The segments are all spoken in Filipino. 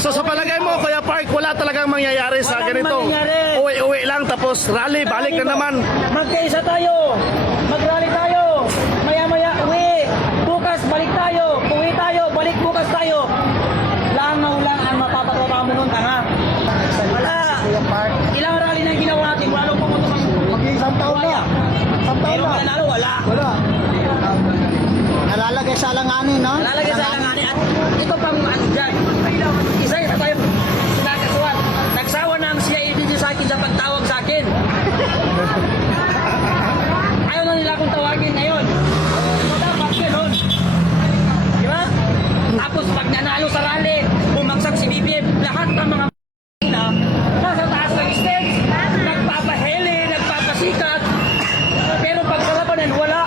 So sa palagay mo, Kuya Park, wala talagang mangyayari sa Walang ganito. mangyayari. Uwi-uwi lang tapos rally, balik na naman. Magkaisa tayo. Mag-rally tayo. Maya-maya, uwi. Bukas, balik tayo. Uwi tayo. Balik bukas tayo. Langaw lang ang mapapagawa mo nun, tanga. Wala. Kuya Park. Ilang rally na yung ginawa natin. Wala nung pumutong. Mag-iisang taon na. Isang taon Pero na. mananalo, wala. Wala. Nalalagay sa alanganin, no? Lalagay sa alanganin. At ito pang ano dyan. Isa tayo sinakasuhan. Nagsawa na ang CID sa akin sa pagtawag sa akin. Ayaw na nila akong tawagin ngayon. So dapat yun. Di ba? Tapos pag nanalo sa rally, bumagsak si BBM, lahat ng mga na nasa taas ng stage, nagpapaheli, nagpapasikat. Pero pag sa labanan, wala.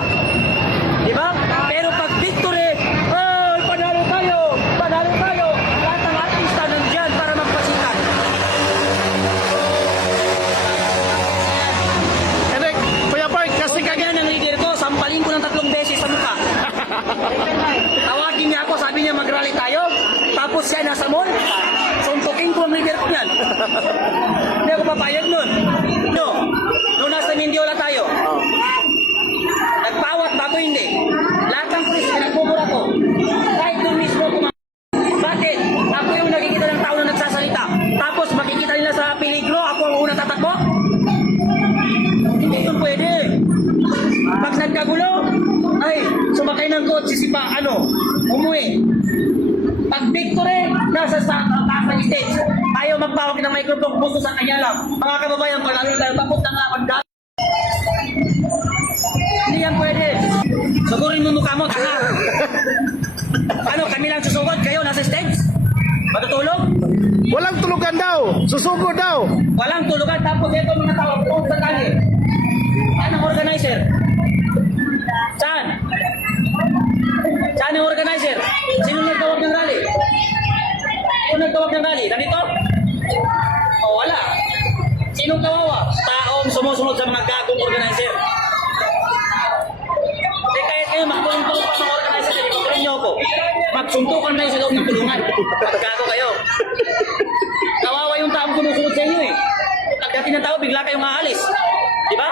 Di ba? Pero pag victory, ay, panalo tayo! Panalo tayo! Lahat ng artista nandyan para magpasikat. Hindi, Kuya Park, kasi Kaya ng leader ko, sampalin ko ng 3 beses sa mukha. Tawagin niya ako, sabi niya mag-rally tayo. Tapos siya nasa mall. Suntukin ko ang leader ko yan. Hindi ako papayag nun. No, nung nasa Mindiola tayo. Nagpawat bago hindi. Lahat ng pulis, pinagpupura ko. Kahit doon mismo kumakain. Bakit? Ako yung nakikita ng tao na nagsasalita. Tapos makikita nila sa peligro, ako ang unang tatakbo. Hindi yun pwede. Pag nagkagulo, ay, sumakay ng kotse si pa, umuwi. Pag victory, nasa taas ng stage. Ayaw magpawag ng microphone, puso sa kanya lang. Mga kababayan, palalo tayo, tapos na nga pagdami. Hindi yan pwede. Sugurin mo mukha mo, taka. Kami lang susugod, kayo nasa stage? Matutulog? walang tulugan daw, susugod daw. Walang tulugan, tapos ito mga tao, pumunta sa tali. Saan ang organizer? Saan? Saan ang organizer? Sino nagtawag ng rally? Sino nagtawag ng rally? Ganito? O wala. Sinong kawawa? Taong sumusunod sa mga gagong organizer. Hindi kahit kayo magpulong-pulong pa ng organizer, hindi pagpulong niyo ako. Magsuntukan tayo sa loob ng kulungan. Gago kayo. Kawawa yung taong sumusunod sa inyo eh. Pagdating ng tao, bigla kayong aalis. Di ba?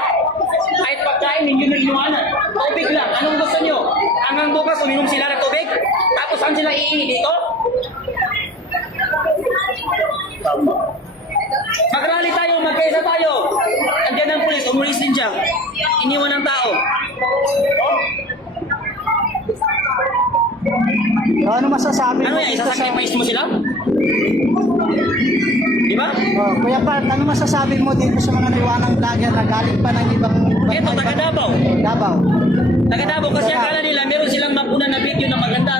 Kahit pagkain, hindi nyo inuwanan. Tubig lang. Anong gusto nyo? Hanggang bukas, uminom sila ng tubig? Tapos saan sila iihi dito? Mag-rally tayo, magkaisa tayo. Andiyan ang pulis, umulis din siya. Iniwan ng tao. Ano masasabi Ano mo yan? dito sa... Isasacrifice mo sila? Di ba? Oh, Kuya Park, ano masasabi mo dito sa mga liwanang vlogger na galing pa ng ibang... Ito, taga Davao. Davao. Taga Davao kasi akala nila meron silang mapunan na video na maganda.